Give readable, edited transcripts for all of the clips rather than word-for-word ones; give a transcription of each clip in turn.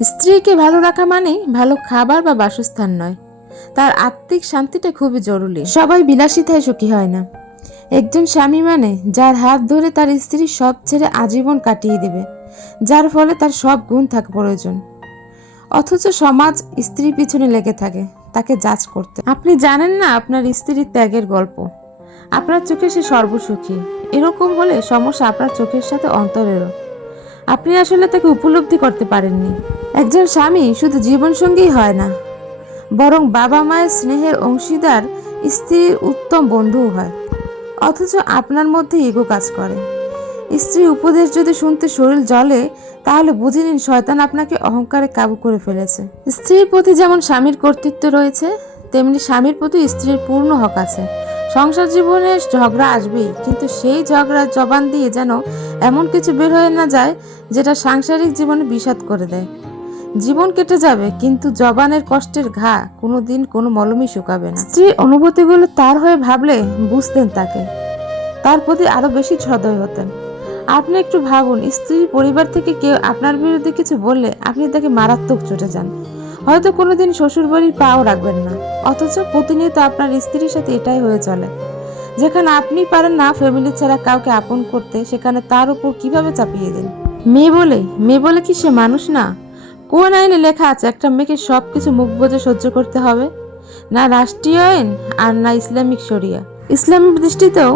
স্ত্রীকে ভালো রাখা মানে ভালো খাবার বা বাসস্থান নয়, তার আত্মিক শান্তিটা খুবই জরুরি। সবাই বিলাসিতায় সুখী হয় না। একজন স্বামী মানে যার হাত ধরে তার স্ত্রী সব ছেড়ে আজীবন কাটিয়ে দেবে, যার ফলে তার সব গুণ থাকা প্রয়োজন। অথচ সমাজ স্ত্রীর পিছনে লেগে থাকে তাকে জাজ করতে। আপনি জানেন না আপনার স্ত্রীর ত্যাগের গল্প। আপনার চোখে সে সর্বসুখী, এরকম হলে সমস্যা আপনার চোখের সাথে অন্তরেরও। আপনি আসলে তাকে উপলব্ধি করতে পারেননি। একজন স্বামী শুধু জীবনসঙ্গী হয় না, বরং বাবা মায়ের স্নেহের অংশীদার, স্ত্রীর উত্তম বন্ধুও হয়। অথচ আপনার মধ্যে ইগো কাজ করে। স্ত্রীর উপদেশ যদি শুনতে শরীর জ্বলে, তাহলে বুঝে নিন শয়তান আপনাকে অহংকারে কাবু করে ফেলেছে। স্ত্রীর প্রতি যেমন স্বামীর কর্তৃত্ব রয়েছে, তেমনি স্বামীর প্রতি স্ত্রীর পূর্ণ হক আছে। সংসার জীবনে ঝগড়া আসবেই, কিন্তু সেই ঝগড়ার জবান দিয়ে যেন এমন কিছু বের হয়ে না যায় যেটা সাংসারিক জীবনে বিষাদ করে দেয়। জীবন কেটে যাবে, কিন্তু জবানের কষ্টের ঘা কোনোদিন কোনো মলমই শুকাবে না। স্ত্রীর অনুভূতিগুলো তার হয়ে ভাবলে বুঝতেন তাকে, তার প্রতি আরো বেশি সদয় হতেন। আপনি একটু ভাবুন, স্ত্রীর পরিবার থেকে কেউ আপনার বিরুদ্ধে কিছু বললে আপনি তাকে মারাত্মক চটে যান, হয়তো কোনোদিন শ্বশুর বাড়ির পাও রাখবেন না। অথচ প্রতিনিয়ত আপনার স্ত্রীর সাথে এটাই হয়ে চলে। যেখানে আপনি পারেন না ফ্যামিলি ছাড়া কাউকে আপন করতে, সেখানে তার উপর কিভাবে চাপিয়ে দেন। মেয়ে বলে কি সে মানুষ না? কোন আইনে লেখা আছে একটা মেয়েকে সবকিছু মুখ বুজে সহ্য করতে হবে? না রাষ্ট্রীয় আইন, আর না ইসলামিক শরিয়া। ইসলামিক দৃষ্টিতেও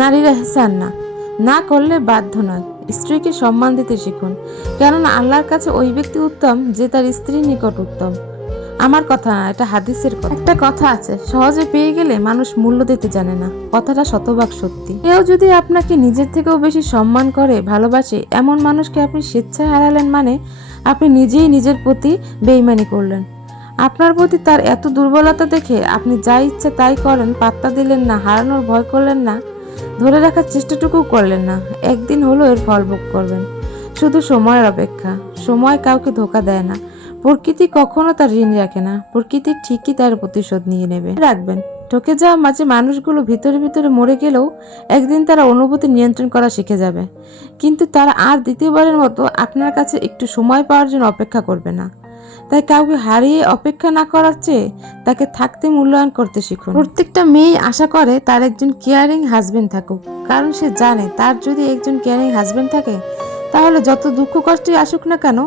নারীরা হেসান না, না করলে বাধ্য নয়। স্ত্রীকে সম্মান দিতে শিখুন, কেননা আল্লাহর কাছে ওই ব্যক্তি উত্তম যে তার স্ত্রীর নিকট উত্তম। আমার কথা না, এটা হাদিসের কথা। একটা কথা আছে, সহজে পেয়ে গেলে মানুষ মূল্য দিতে জানে না। কথাটা শতভাগ সত্যি। কেউ যদি আপনাকে নিজের থেকেও বেশি সম্মান করে, ভালোবাসে, এমন মানুষকে আপনি স্বেচ্ছায় হারালেন মানে আপনি নিজেই নিজের প্রতি বেইমানি করলেন। আপনার প্রতি তার এত দুর্বলতা দেখে আপনি যা ইচ্ছে তাই করেন, পাত্তা দিলেন না, হারানোর ভয় করলেন না, ধরে রাখার চেষ্টাটুকু করলেন না। একদিন হলো এর ফল ভোগ করবেন। শুধু সময়ের অপেক্ষা। সময় কাউকে ধোকা দেয় না, প্রকৃতি কখনো তার ঋণ রাখে না। প্রকৃতি ঠিকই তার প্রতিশোধ নিয়ে নেবে। রাখবেন, ঠকে যাওয়া মাঝে মানুষগুলো ভিতরে ভিতরে মরে গেলেও একদিন তারা অনুভূতি নিয়ন্ত্রণ করা শিখে যাবে, কিন্তু তারা আর দ্বিতীয়বারের মতো আপনার কাছে একটু সময় পাওয়ার জন্য অপেক্ষা করবে না। তাই কাউকে হারিয়ে অপেক্ষা না করার চেয়ে তাকে থাকতে মূল্যায়ন করতে শিখুন। প্রত্যেকটা মেয়ে আশা করে তার একজন কেয়ারিং হাজবেন্ড থাকুক, কারণ সে জানে তার যদি একজন কেয়ারিং হাজবেন্ড থাকে, তাহলে যত দুঃখ কষ্টই আসুক না কেন,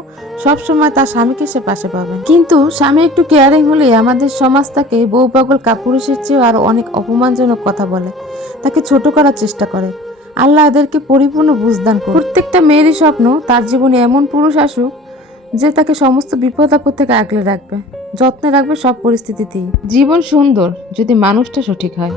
সব সময় তার স্বামীকে সে পাশে পাবে। কিন্তু স্বামী একটু কেয়ারিং হলে আমাদের সমাজ তাকে বউ পাগল কাপুরুষের চেয়েও আরো অনেক অপমানজনক কথা বলে, তাকে ছোট করার চেষ্টা করে। আল্লাহ এদেরকে পরিপূর্ণ বুঝদান করুন। প্রত্যেকটা মেয়েরই স্বপ্ন তার জীবনে এমন পুরুষ আসুক যে তাকে সমস্ত বিপদ আপদ থেকে আগলে রাখবে, যত্নে রাখবে সব পরিস্থিতিতেই। জীবন সুন্দর যদি মানুষটা সঠিক হয়।